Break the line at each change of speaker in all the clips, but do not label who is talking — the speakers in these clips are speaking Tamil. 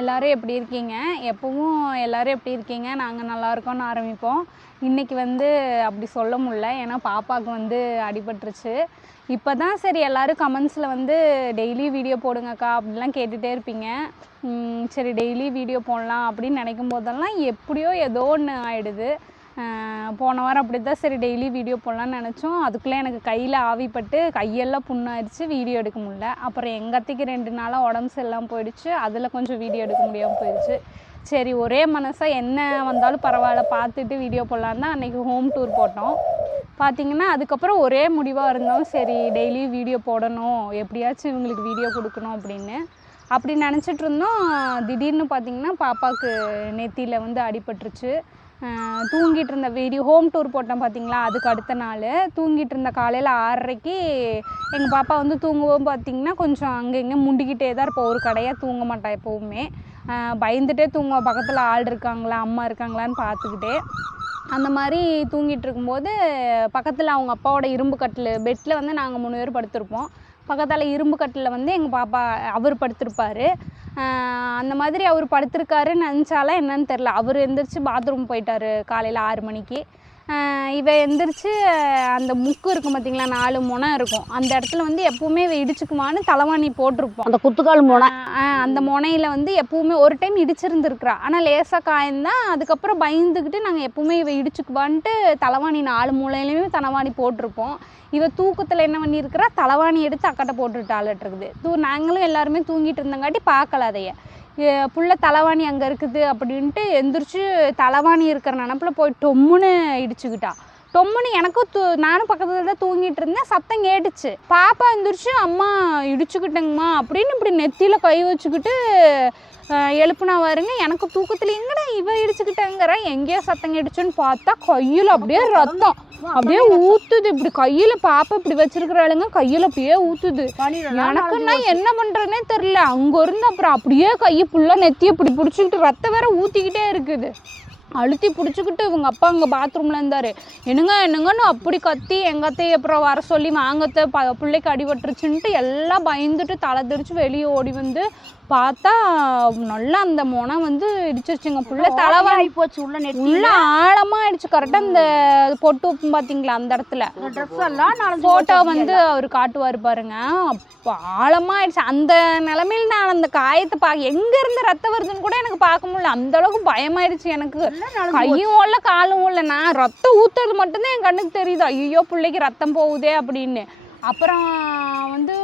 எல்லோரும் எப்படி இருக்கீங்க? எப்பவும் எல்லோரும் எப்படி இருக்கீங்க? நாங்கள் நல்லா இருக்கோம்னு ஆரம்பிப்போம். இன்றைக்கி வந்து அப்படி சொல்ல முடில ஏன்னா பாப்பாவுக்கு வந்து அடிபட்டுருச்சு. இப்போ தான் சரி எல்லாரும் கமெண்ட்ஸில் வந்து டெய்லி வீடியோ போடுங்கக்கா அப்படிலாம் கேட்டுகிட்டே இருப்பீங்க. சரி டெய்லி வீடியோ போடலாம் அப்படின்னு நினைக்கும் போதெல்லாம் எப்படியோ ஏதோ ஒன்று ஆயிடுது. போன வாரம் அப்படி தான் சரி டெய்லி வீடியோ போடலான்னு நினச்சோம். அதுக்குள்ளே எனக்கு கையில் ஆவிப்பட்டு கையெல்லாம் புண்ணாயிடுச்சு வீடியோ எடுக்க முடில அப்புறம் எங்கள் அத்தைக்கு ரெண்டு நாளாக உடம்பு சரியில்லாமல் போயிடுச்சு. அதில் கொஞ்சம் வீடியோ எடுக்க முடியாமல் போயிடுச்சு சரி ஒரே மனசாக என்ன வந்தாலும் பரவாயில்ல பார்த்துட்டு வீடியோ போடலான்னு தான் அன்றைக்கி ஹோம் டூர் போட்டோம். பார்த்தீங்கன்னா அதுக்கப்புறம் ஒரே முடிவாக இருந்தோம் சரி டெய்லி வீடியோ போடணும். எப்படியாச்சும் இவங்களுக்கு வீடியோ கொடுக்கணும் அப்படின்னு. அப்படி நினச்சிட்டு இருந்தோம். திடீர்னு பார்த்தீங்கன்னா பாப்பாவுக்கு நெத்தியில் வந்து அடிபட்டுருச்சு. தூங்கிட்டு இருந்த வீடியோ ஹோம் டூர் போட்டோம் பார்த்தீங்களா அதுக்கு அடுத்த நாள். தூங்கிட்டு இருந்த காலையில் ஆறரைக்கு எங்கள் பாப்பா வந்து தூங்குவோம் பார்த்தீங்கன்னா கொஞ்சம் அங்கே இங்கே முண்டிக்கிட்டே தான் இருப்போம் ஒரு கடையாக தூங்க மாட்டா எப்போவுமே. பயந்துகிட்டே பயந்துட்டே தூங்குவோம் பக்கத்தில் ஆள் இருக்காங்களா அம்மா இருக்காங்களான்னு பார்த்துக்கிட்டே அந்த மாதிரி தூங்கிட்டு இருக்கும்போது பக்கத்தில் அவங்க அப்பாவோட இரும்பு கட்டில் பெட்டில் வந்து நாங்கள் மூணு பேர் படுத்திருப்போம். பக்கத்தில் இரும்பு கட்டில் வந்து எங்கள் பாப்பா அவர் படுத்திருப்பார். அந்த மாதிரி அவர் படுத்திருக்காருன்னு நினச்சாலாம் என்னன்னு தெரில அவர் எந்திரிச்சு பாத்ரூம் போயிட்டார் காலையில் ஆறு மணிக்கு. இவ எந்திரிச்சு அந்த முக்கு இருக்கும் பார்த்தீங்களா நாலு முனை இருக்கும். அந்த இடத்துல வந்து எப்பவுமே இவ இடிச்சுக்குமான்னு தலைவாணி போட்டிருப்போம்.
அந்த குத்துக்கால் முனை.
அந்த முனையில் வந்து எப்பவுமே ஒரு டைம் இடிச்சிருந்துருக்குறா. ஆனால் லேசாக காயந்தான் அதுக்கப்புறம் பயந்துக்கிட்டு நாங்கள் எப்பவுமே இவ இடிச்சுக்குவான்ட்டு தலைவாணி நாலு மூலையிலையுமே தலைவாணி போட்டிருப்போம். இவ தூக்கத்தில் என்ன பண்ணியிருக்கிறா தலைவாணி எடுத்து அக்கட்டை போட்டுட்டாளட்டு இருக்குது தூ நாங்களும் எல்லாருமே தூங்கிட்டு இருந்தங்காட்டி பார்க்கல அதைய. புள்ள தலைவாணி அங்கே இருக்குது அப்படின்ட்டு எந்திரிச்சு தலைவாணி இருக்கிற நினப்பில் போய் டொம்முன்னு இடிச்சுக்கிட்டா. டொம்முன்னு எனக்கும் தூ நானும் பக்கத்தில் தான் தூங்கிட்டு இருந்தேன். சத்தம் கேட்டுச்சு. பாப்பா எந்திரிச்சு அம்மா இடிச்சுக்கிட்டேங்கம்மா. அப்படின்னு இப்படி நெத்தியில் கை வச்சுக்கிட்டு எழுப்புனா வருங்க எனக்கு தூக்கத்தில் எங்கடா இவ இடிச்சுக்கிட்டேங்கிற? எங்கேயோ சத்தம் கேட்டுச்சுன்னு பார்த்தா கையில் அப்படியே ரத்தம். அப்படியே ஊத்துது இப்படி. கையில் பாப்பா இப்படி வச்சிருக்கிறாளுங்க கையில் அப்படியே ஊத்துது. எனக்கு நான் என்ன பண்றேனே தெரியல. அங்க இருந்து அப்புறம் அப்படியே கையை ஃபுல்லா நெத்தி இப்படி பிடிச்சிக்கிட்டு ரத்தம் வேற ஊத்திக்கிட்டே இருக்குது. அழுத்தி பிடிச்சிக்கிட்டு இவங்க அப்பா அங்கே பாத்ரூமில் இருந்தார். என்னங்க என்னங்கன்னு அப்படி கத்தி எங்கள் அத்தையை அப்புறம் வர சொல்லி வாங்கத்த ப பிள்ளைக்கு அடிபட்டுருச்சுன்ட்டு எல்லாம் பயந்துட்டு தலை தெரிச்சு வெளியே ஓடி வந்து பார்த்தா நல்லா அந்த முனை வந்து இடிச்சிருச்சுங்க. புள்ள தலைவா
ஆகி போச்சு உள்ள நெட்டி
உள்ள ஆழமா ஆயிடுச்சு கரெக்டாக அந்த பொட்டு வைப்போம் பார்த்தீங்களா அந்த இடத்துல. ஃபோட்டோ வந்து அவர் காட்டுவார் பாருங்க. அப்போ ஆழமா ஆயிடுச்சு அந்த நிலமையில நான் அந்த காயத்தை பா எங்க இருந்து ரத்தம் வருதுன்னு கூட எனக்கு பார்க்க முடியல. அந்த அளவுக்கு பயமாயிடுச்சு எனக்கு. கையும் ஓடல காலும் ஓடல. நான் ரத்தம் ஊத்துறது மட்டும்தான் என் கண்ணுக்கு தெரியுது. ஐயோ பிள்ளைக்கு ரத்தம் போகுதே அப்படின்னு. அப்புறம் வந்து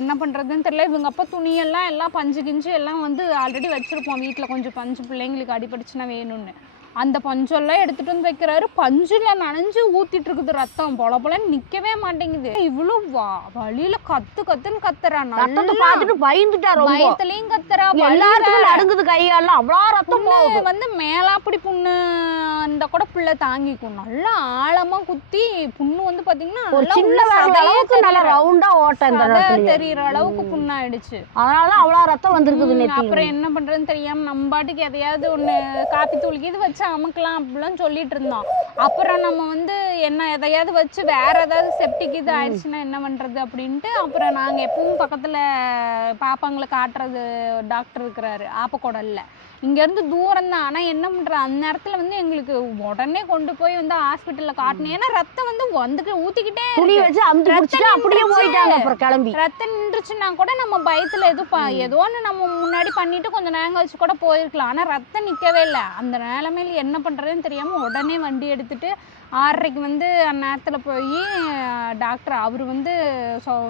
என்ன பண்ணுறதுன்னு தெரியல. இவங்க அப்பா துணியெல்லாம் எல்லாம் பஞ்சு கிஞ்சு எல்லாம் வந்து ஆல்ரெடி வச்சுருப்போம் வீட்டில் கொஞ்சம் பஞ்சு பிள்ளைங்களுக்கு அடிபடிச்சுன்னா வேணும்னு. அந்த பஞ்செல்லாம் எடுத்துட்டு வந்து வைக்கிறாரு. பஞ்சுல நனைஞ்சு ஊத்திட்டு இருக்குது ரத்தம். பொல பொலன்னு நிக்கவே மாட்டேங்குது. இவ்வளவு வா- வழியில கத்து கத்துன்னு கத்துறா.
ரத்தத்தை பார்த்துட்டு பயந்துட்டா
பயத்துலயும் கத்துறா வலி
எல்லாத்துக்கும் நடுங்குது கையெல்லாம் அவ்வளோ ரத்தம்
வந்து மேலாப்படி புண்ணு அந்த கூட பிள்ளை தாங்கிக்கும். நல்லா ஆழமா குத்தி புண்ணு வந்து பாத்தீங்கன்னா
ஒரு
நல்லா தெரியுற-
ரவுண்டா ஓட்ட இந்த
சதை
இடத்துல
தெரியுற அளவுக்கு புண்ணாயிடுச்சு.
அதனாலதான் அவ்வளோ ரத்தம் வந்திருக்குது
அப்புறம் என்ன பண்றதுன்னு தெரியாம நம்ம பாட்டுக்கு எதையாவது ஒண்ணு காப்பி தூள் இது வச்சு அமுக்கலாம் அப்படிலாம் சொல்லிட்டு இருந்தோம். அப்புறம் நம்ம வந்து என்ன எதையாவது வச்சு வேற ஏதாவது செப்டிக் இது ஆயிடுச்சுன்னா என்ன பண்றது அப்படின்ட்டு அப்புறம் நாங்க எப்பவும் பக்கத்துல பாப்பாங்களை காட்டுறது டாக்டர் இருக்கிறாரு ஆப்பக்குடல்ல. இங்க இருந்து தூரம் தான் ஆனா என்ன பண்ற அந்த நேரத்துல வந்து எங்களுக்கு உடனே கொண்டு போய் வந்து ஹாஸ்பிட்டல்ல காட்டணும். ஏன்னா ரத்தம் வந்து வந்துட்டு ஊத்திக்கிட்டே
துணி. வச்சு அப்படியே. போயிட்டாங்க அப்புறம் கிளம்பி.
ரத்தம் நின்றுச்சுன்னா கூட நம்ம பயத்துல எதுவும் ப- ஏதோ ஒன்று நம்ம முன்னாடி பண்ணிட்டு கொஞ்சம் நேரம் கழிச்சு கூட போயிருக்கலாம். ஆனா ரத்தம் நிக்கவே இல்லை. அந்த நிலைமையில என்ன பண்றதுன்னு தெரியாம உடனே வண்டி எடுத்துட்டு ஆறரைக்கு வந்து அந்நேரத்துல போய் டாக்டர் அவர் வந்து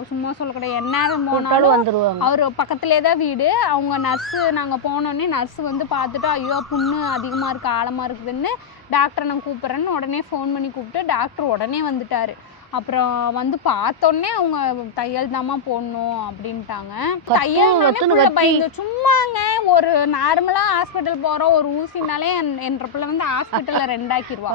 சும்மா சொல்லக்கூடாது எந்நேரம்
கூட்டாலும்
போனாலும்
வந்துருவாங்க.
அவர் பக்கத்துலேயே தான் வீடு. அவங்க நர்ஸு நாங்கள் போனோடனே நர்ஸு வந்து பார்த்துட்டு ஐயோ புண்ணு அதிகமாக இருக்கு ஆழமாக இருக்குதுன்னு டாக்டரை நான் கூப்பிட்றேன்னு உடனே ஃபோன் பண்ணி கூப்பிட்டு டாக்டர் உடனே வந்துட்டாரு. அப்புறம் வந்து பார்த்தோன்னே அவங்க தையல் தாம்மா போடணும் அப்படின்ட்டாங்க. தையல் சும்மாங்க ஒரு நார்மலாக ஹாஸ்பிட்டல் போகிறோம் ஒரு ஊசினாலே என்- என்ற பிள்ளை வந்து ஹாஸ்பிட்டலில் ரெண்டாக்கிடுவா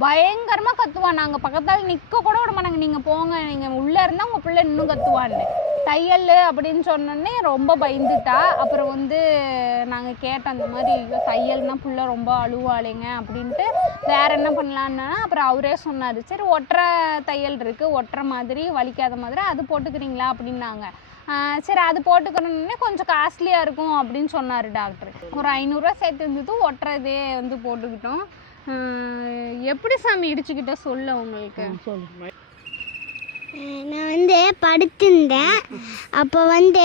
பயங்கரமா கத்துவா. நாங்க பக்கத்தால நிக்க கூட விட மாட்டாங்க. நீங்க போங்க நீங்க உள்ள இருந்தா உங்க பிள்ளை இன்னும் கத்துவான்னு. தையல் அப்படின்னு சொன்னோடனே ரொம்ப பயந்துட்டா. அப்புறம் வந்து நாங்கள் கேட்டோம் அந்த மாதிரி ஐயோ, தையல்னா புள்ள ரொம்ப அழுவாளுங்க அப்படின்ட்டு வேற என்ன பண்ணலான்னா அப்புறம் அவரே சொன்னார் சரி ஒட்டுற தையல் இருக்குது ஒட்டுற மாதிரி வலிக்காத மாதிரி அது போட்டுக்கிறீங்களா? அப்படின்னாங்க. சரி அது போட்டுக்கணுன்னே கொஞ்சம் காஸ்ட்லியாக இருக்கும் அப்படின்னு சொன்னார் டாக்டர். ஒரு ஐநூறுரூவா சேர்த்து இருந்தது ஒட்டுறதே வந்து போட்டுக்கிட்டோம். எப்படி சாமி இடிச்சுக்கிட்ட சொல்ல உங்களுக்கு?
நான் வந்து படுத்திருந்தேன். அப்போ வந்து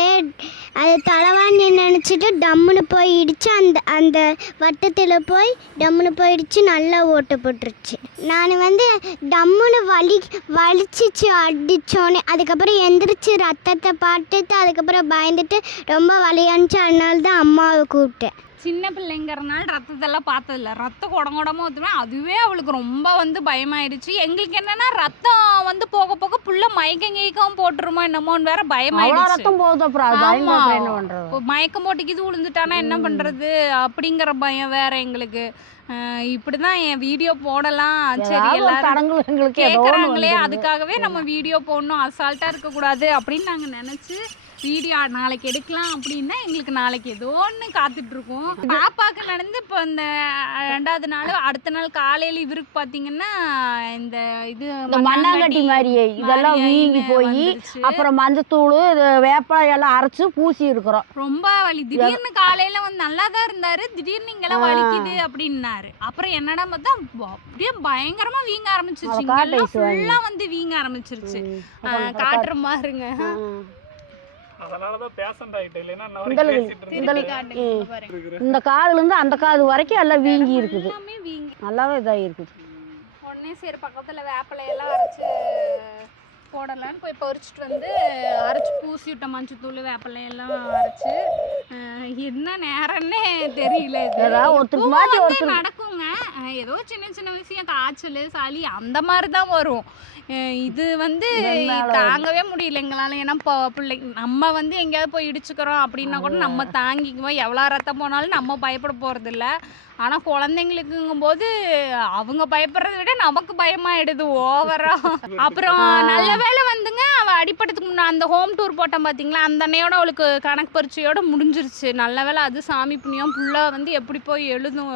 அது தலைவாணி நினச்சிட்டு டம்முன்னு போய் இடிச்சு அந்த அந்த வட்டத்தில் போய் டம்முன்னு போயிடுச்சு. நல்லா ஓட்ட போட்டுருச்சு. நான் வந்து டம்முன்னு வலி வலிச்சிச்சு அடித்தோன்னே அதுக்கப்புறம் எந்திரிச்சு ரத்தத்தை பார்த்துட்டு அதுக்கப்புறம் பயந்துட்டு ரொம்ப வலியானுச்சு. அதனால தான் அம்மாவை கூப்பிட்டேன்.
சின்ன பிள்ளைங்கிறனால ரத்தத்தெல்லாம் பார்த்ததில்ல. ரத்தம் குடங்குடமாக ஊற்றுனா அதுவே அவளுக்கு ரொம்ப வந்து பயமாயிடுச்சு எங்களுக்கு என்னன்னா ரத்தம் வந்து போக போக புள்ள மயக்கம் கீக்கம் போட்டுருமோ என்னமோன்னு வேற பயமாயிடுச்சு
ரத்தம் போகுது அப்புறம்
மயக்கம் போட்டுக்கிது விழுந்துட்டானா என்ன பண்றது? அப்படிங்கிற பயம் வேற எங்களுக்கு. இப்படிதான் என் வீடியோ போடலாம். சரி எல்லாரும்
வந்துருது.
அதுக்காகவே நம்ம வீடியோ போடணும். அசால்ட்டா இருக்க கூடாது அப்படின்னு நாங்க நினைச்சு வீடியோ நாளைக்கு எடுக்கலாம் அப்படின்னா எங்களுக்கு நாளைக்கு ஏதோ ஒன்று காத்துட்டு இருக்கோம் பாப்பாக்கு நடந்து இப்போ இந்த ரெண்டாவது நாள் அடுத்த நாள் காலையில இவருக்கு பாத்தீங்கன்னா இந்த இது
மண்ணாங்கட்டி மாதிரியே இதெல்லாம் வீங்கி போய். அப்புறம் மஞ்சத்தூள் இது வேப்பிலை எல்லாம் அரைச்சு பூசி இருக்கிறோம்.
ரொம்ப வலி. திடீர்னு காலையில வந்து நல்லா தான் இருந்தாரு திடீர்னு இங்கெல்லாம் வலிக்குது அப்படின்னாரு. அப்புறம் என்னடா பார்த்தா அப்படியே பயங்கரமா வீங்க ஆரம்பிச்சிருச்சு. ஃபுல்லா வந்து வீங்க ஆரம்பிச்சிருச்சு. காட்டுற மாதிரிங்க
இந்த
வரைக்கும் பேசிட்டு
திருப்பி
இருந்தேன்
காட்டுங்க இங்க பாருங்க.
இந்த காதுல இருந்து அந்த காது வரைக்கும் எல்லாம் வீங்கி இருக்குது. நல்லாவே இதாகி இருக்குது.
உடனே சரி பக்கத்துல வேப்பிலை எல்லாம் அரைச்சு போடலான்னு போய் பறிச்சுட்டு வந்து அரைச்சு பூசி விட்ட மஞ்சத்தூள் வேப்பிலை எல்லாம் அரைச்சு என்ன நேரம்னே தெரியல இது. நடக்குங்க. ஏதோ சின்ன சின்ன விஷயம் காய்ச்சல் சளி அந்த மாதிரி தான் வரும் இது வந்து தாங்கவே முடியல எங்களால. ஏன்னா இப்போ பிள்ளை நம்ம வந்து எங்கேயாவது போய் இடிச்சுக்கிறோம் அப்படின்னா கூட நம்ம தாங்கிக்குவோம். எவ்வளோ ரத்தம் போனாலும் நம்ம பயப்பட போறது இல்ல ஆனா குழந்தைங்களுக்குங்கும் போது அவங்க பயப்படுறதை விட நமக்கு பயமாயிடுது ஓவரா அப்புறம் நல்ல வேளை வந்துங்க அவ அடிப்பட்டதுக்கு முன்ன அந்த ஹோம் டூர் போட்டோம் பாத்தீங்களா? அந்த அன்னையோட அவளுக்கு கணக்கு பரீட்சையோட முடிஞ்சிருச்சு. நல்ல வேளை அது சாமி புண்ணியம் புள்ள வந்து எப்படி போய் எழுதும்?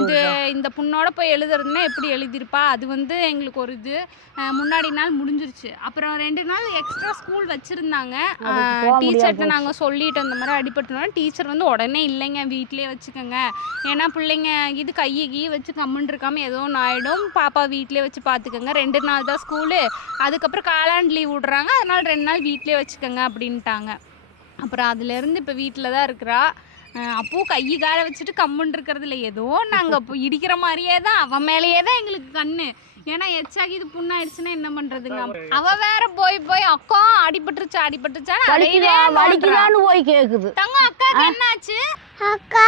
இது இந்த புண்ணோட போய் எழுதுறதுன்னா எப்படி எழுதியிருப்பா? அது வந்து எங்களுக்கு ஒரு இது. முன்னாடி நாள் முடிஞ்சிருச்சு. அப்புறம் ரெண்டு நாள் எக்ஸ்ட்ரா ஸ்கூல் வச்சுருந்தாங்க. டீச்சர்கிட்ட. நாங்கள் சொல்லிட்டு இந்த மாதிரி அடிபட்டுனோம் டீச்சர் வந்து உடனே இல்லைங்க வீட்டிலேயே வச்சுக்கோங்க. ஏன்னா பிள்ளைங்க இது கையை கீ வச்சு கம்முன்னு இருக்காம ஏதோ ஒன்று ஆகிடும் பாப்பா வீட்டிலே வச்சு பார்த்துக்கோங்க ரெண்டு நாள் தான் ஸ்கூலு அதுக்கப்புறம் காலாண்டு லீவ் விட்றாங்க. அதனால் ரெண்டு நாள் வீட்டிலே வச்சுக்கோங்க அப்படின்ட்டாங்க. அப்புறம் அதுலேருந்து இப்போ வீட்டில் தான் இருக்கிறா. அப்போ கை காலை வச்சுட்டு கம்முன்னு இருக்கிறது இல்லை. ஏதோ நாங்கள் இப்போ இடிக்கிற மாதிரியே தான். அவன் மேலேயே தான் எங்களுக்கு கண்ணு. ஏன்னா எச்சாகி இது புண்ணாயிடுச்சுன்னா என்ன பண்றதுங்க? அவ வேற போய் போய் அக்கா அடிபட்டுருச்சா நோண்டுறா.
வலிக்குதான்னு போய் கேக்குது.
தங்கம் அக்காக்கு என்னாச்சு?
அக்கா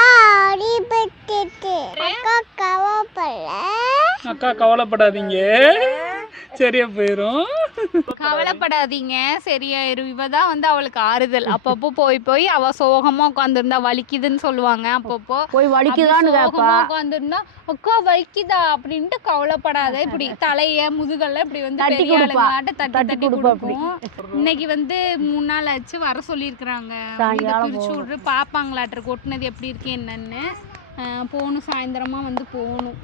அடிபட்டுட்டு. அக்கா கவப்பல
அக்கா கவலைப்படாதீங்க. சரியா போயிரும்.
கவலைப்படாதீங்க. சரியாயிரும். இவ தான் வந்து அவளுக்கு ஆறுதல். அப்பப்போ போய் போய் அவ சோகமா உட்காந்துருந்தா வலிக்குதுன்னு சொல்லுவாங்க அப்பப்போ.
போய் வலிக்குதான்னு கேப்பா.
உட்காந்துருந்தா அக்கா வலிக்குதா? அப்படின்ட்டு கவலைப்படாத. இப்படி தலைய முதுகெல்லாம் இப்படி வந்து
தட்டி
பெரிய. ஆளுங்களாட்ட தட்டி
தட்டி
தட்டி
கொடுப்பா அப்படி.
கொடுக்கும் இன்னைக்கு வந்து மூணு நாள் ஆச்சு. வர சொல்லியிருக்கிறாங்க. பிரிச்சு விட்ரு பாப்பாங்களாட்டு கொட்டினது எப்படி இருக்கு என்னன்னு. போகணும் சாயந்தரமா வந்து போகணும்.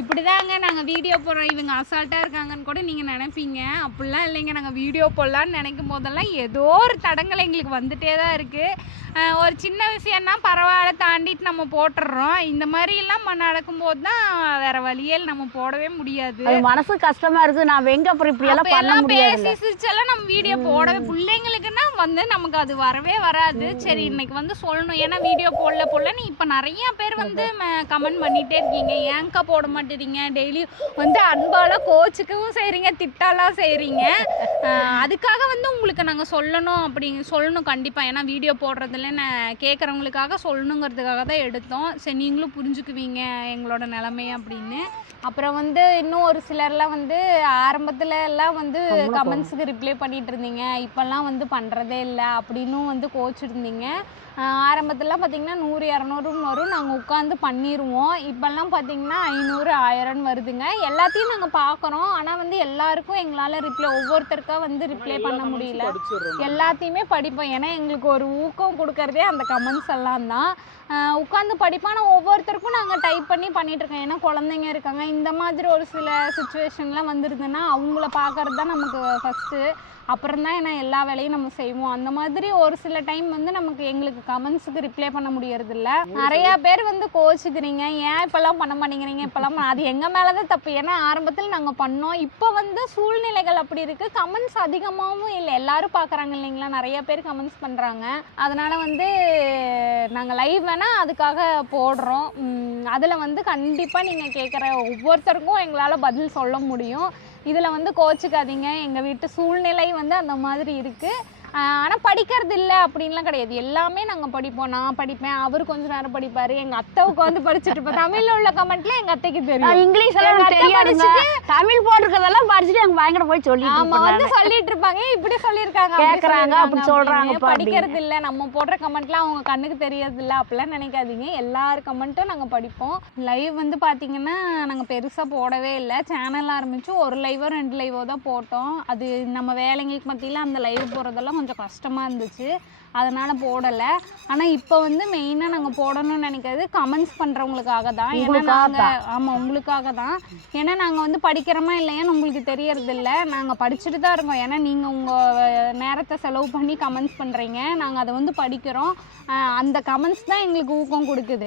இப்படிதாங்க நாங்கள் வீடியோ போடுறோம். இவங்க அசால்ட்டாக இருக்காங்கன்னு கூட நீங்கள் நினைப்பீங்க. அப்படிலாம் இல்லைங்க. நாங்கள் வீடியோ போடலான்னு நினைக்கும் போதெல்லாம் ஏதோ ஒரு தடங்கள் எங்களுக்கு வந்துட்டே தான் இருக்குது ஒரு சின்ன விஷயம்னா பரவாயில்ல தாண்டிட்டு நம்ம போட்டுடுறோம். இந்த மாதிரிலாம் நடக்கும்போது தான் வேற வழியே இல்ல, நம்ம போடவே முடியாது.
மனசு கஷ்டமா இருக்கு நான் எங்க அப்புறம் இப்படி எல்லாம் பண்ண முடியாதுல்ல
பேசி சிரிச்செல்லாம் நம்ம வீடியோ போடவே பிள்ளைங்களுக்குன்னா வந்து நமக்கு அது வரவே வராது. சரி இன்னைக்கு வந்து சொல்லணும். ஏன்னா வீடியோ போடல போடலன்னு இப்போ நிறைய பேர் வந்து கமெண்ட் பண்ணிட்டே இருக்கீங்க. ஏன்க்கா போட மாட்டேறீங்க? டெய்லி வந்து அன்பால கோச்சுக்கவும் செய்றீங்க திட்டாலாம் செய்றீங்க. அஹ் அதுக்காக வந்து உங்களுக்கு நாங்கள் சொல்லணும் அப்படிங்க சொல்லணும் கண்டிப்பாக ஏன்னா வீடியோ போடுறதுல நான் கேட்குறவங்களுக்காக சொல்லணுங்கிறதுக்காக தான் எடுத்தோம். சரி நீங்களும் புரிஞ்சுக்குவீங்க எங்களோட நிலமைய அப்படின்னு. அப்புறம் வந்து இன்னும் ஒரு சிலர்லாம் வந்து ஆரம்பத்துல எல்லாம் வந்து கமெண்ட்ஸுக்கு ரிப்ளை பண்ணிட்டு இருந்தீங்க. இப்போல்லாம் வந்து பண்ணுறதே இல்லை. அப்படின்னும் வந்து கோச்சிருந்தீங்க. ஆரம்பத்துலலாம் பார்த்திங்கன்னா நூறு இரநூறுன்னு வரும். நாங்கள் உட்காந்து பண்ணிடுவோம் இப்போல்லாம் பார்த்திங்கன்னா ஐநூறு ஆயிரம்னு வருதுங்க. எல்லாத்தையும் நாங்கள் பார்க்குறோம் ஆனால் வந்து எல்லாருக்கும் எங்களால் ரிப்ளை ஒவ்வொருத்தருக்கா வந்து ரிப்ளை பண்ண முடியல. எல்லாத்தையுமே படிப்போம். ஏன்னா எங்களுக்கு ஒரு ஊக்கம் கொடுக்கறதே அந்த கமெண்ட்ஸ் எல்லாம் தான். உட்காந்து படிப்போம். ஆனால் ஒவ்வொருத்தருக்கும் நாங்கள் டைப் பண்ணி பண்ணிட்டு இருக்கோம். ஏன்னா குழந்தைங்க இருக்காங்க. இந்த மாதிரி ஒரு சில சுச்சுவேஷன்லாம் வந்துருதுன்னா அவங்கள பார்க்கறது தான் நமக்கு ஃபஸ்ட்டு அப்புறம் தான் ஏன்னா எல்லா வேலையும் நம்ம செய்வோம். அந்த மாதிரி ஒரு சில டைம் வந்து நமக்கு எங்களுக்கு கமெண்ட்ஸுக்கு ரிப்ளை பண்ண முடியறதில்ல. நிறையா பேர் வந்து கோச்சுக்கிறீங்க ஏன் இப்போல்லாம் பண்ண மாட்டேங்கிறீங்க? இப்போல்லாம் அது எங்கள் மேலே தான் தப்பு. ஏன்னா ஆரம்பத்தில் நாங்கள் பண்ணோம். இப்போ வந்து சூழ்நிலைகள் அப்படி இருக்குது கமெண்ட்ஸ் அதிகமாகவும் இல்லை. எல்லாரும் பார்க்குறாங்க இல்லைங்களா? நிறைய பேர் கமெண்ட்ஸ் பண்ணுறாங்க அதனால் வந்து நாங்கள் லைவ் வேணால் அதுக்காக போடுறோம். அதில் வந்து கண்டிப்பாக நீங்கள் கேட்குற ஒவ்வொருத்தருக்கும் எங்களால் பதில் சொல்ல முடியும். இதில் வந்து கோச்சுக்காதீங்க. எங்கள் வீட்டு சூழ்நிலை வந்து அந்த மாதிரி இருக்குது ஆனால் படிக்கிறது இல்லை அப்படின்லாம் கிடையாது. எல்லாமே நாங்கள் படிப்போம். நான் படிப்பேன் அவர் கொஞ்ச நேரம் படிப்பார். எங்கள் அத்தை உட்காந்து படிச்சுட்டு இருப்போம் தமிழில் உள்ள கமெண்ட்ல எங்கள் அத்தைக்கு தெரியும்.
இங்கிலீஷ் எல்லாம் தெரியாதுங்க. தமிழ் போட்டிருக்கதெல்லாம் படிச்சுட்டு எங்க பயங்கர போய் சொல்லிட்டு
ஆமா வந்து. சொல்லிட்டு இருப்பாங்க. இப்படி சொல்லியிருக்காங்க அப்படி
கேக்குறாங்க, அப்படி. அப்பா
படிக்கிறது இல்ல நம்ம போடுற கமெண்ட்லாம் அவங்க கண்ணுக்கு தெரியறது இல்ல அப்படிலாம் நினைக்காதீங்க. எல்லார் கமெண்ட்டும் நாங்க படிப்போம். லைவ் வந்து பாத்தீங்கன்னா நாங்க பெருசா போடவே இல்லை. சேனல் ஆரம்பிச்சு ஒரு லைவோ ரெண்டு லைவோ தான் போட்டோம். அது நம்ம வேலைங்களுக்கு மத்தியில அந்த லைவ் போறதெல்லாம் கொஞ்சம் கஷ்டமாக இருந்துச்சு. அதனால போடலை. ஆனால் இப்போ வந்து மெயினாக நாங்கள் போடணும்னு நினைக்கிறது கமெண்ட்ஸ் பண்ணுறவங்களுக்காக தான். ஏன்னா நாங்கள் ஆமாம் உங்களுக்காக தான். ஏன்னா நாங்கள் வந்து படிக்கிறோமா இல்லையான்னு உங்களுக்கு தெரியறது இல்ல நாங்கள் படிச்சுட்டு தான் இருக்கோம். ஏன்னா நீங்கள் உங்கள் நேரத்தை செலவு பண்ணி கமெண்ட்ஸ் பண்ணுறீங்க நாங்கள் அதை வந்து படிக்கிறோம். அந்த கமெண்ட்ஸ் தான் எங்களுக்கு ஊக்கம் கொடுக்குது.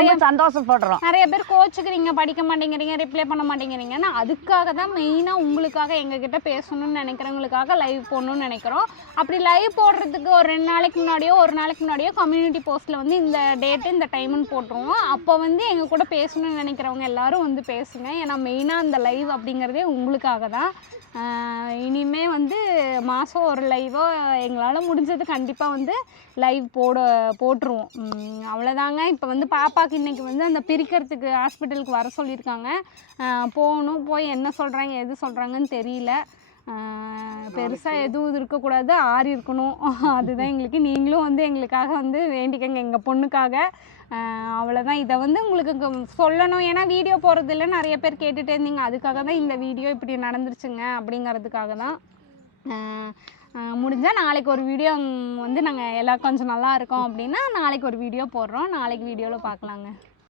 நீங்க சந்தோஷப்படுறோம்.
நிறைய பேர் கோச்சுக்கிறீங்க படிக்க மாட்டேங்கிறீங்க ரிப்ளை பண்ண மாட்டேங்கிறீங்கன்னா அதுக்காக தான் மெயினாக உங்களுக்காக எங்ககிட்ட பேசணும்னு நினைக்கிறவங்களுக்காக லைவ் போடணும்னு நினைக்கிறோம். அப்படி லைவ் லைவ் போடுறதுக்கு ஒரு ரெண்டு நாளைக்கு முன்னாடியோ ஒரு நாளைக்கு முன்னாடியோ கம்யூனிட்டி போஸ்ட்டில் வந்து இந்த டேட்டு இந்த டைம்னு போட்டுருவோம். அப்போ வந்து எங்கள் கூட பேசணும்னு நினைக்கிறவங்க எல்லாரும் வந்து பேசுங்க. ஏன்னா மெயினாக அந்த லைவ் அப்படிங்கிறதே உங்களுக்காக தான். இனிமே வந்து மாதம் ஒரு லைவோ எங்களால் முடிஞ்சது கண்டிப்பாக வந்து லைவ் போட போட்டுருவோம். அவ்வளோதாங்க இப்போ வந்து பாப்பாவுக்கு இன்றைக்கி வந்து அந்த பிரிக்கிறதுக்கு ஹாஸ்பிட்டலுக்கு வர சொல்லியிருக்காங்க. போகணும் போய் என்ன சொல்கிறாங்க எது சொல்கிறாங்கன்னு தெரியல. பெருசாக எதுவும் இருக்கக்கூடாது ஆறி இருக்கணும். அதுதான் எங்களுக்கு. நீங்களும் வந்து எங்களுக்காக வந்து வேண்டிக்கங்க எங்கள் பொண்ணுக்காக. அவ்வளோதான் இதை வந்து உங்களுக்கு சொல்லணும். ஏன்னா வீடியோ போடுறதில்ல நிறைய பேர் கேட்டுகிட்டே இருந்தீங்க. அதுக்காக தான் இந்த வீடியோ இப்படி நடந்துருச்சுங்க அப்படிங்கிறதுக்காக தான். முடிஞ்சால் நாளைக்கு ஒரு வீடியோ வந்து நாங்கள் எல்லாம் கொஞ்சம் நல்லா இருக்கோம் அப்படின்னா நாளைக்கு ஒரு வீடியோ போடுறோம். நாளைக்கு வீடியோவில் பார்க்கலாங்க.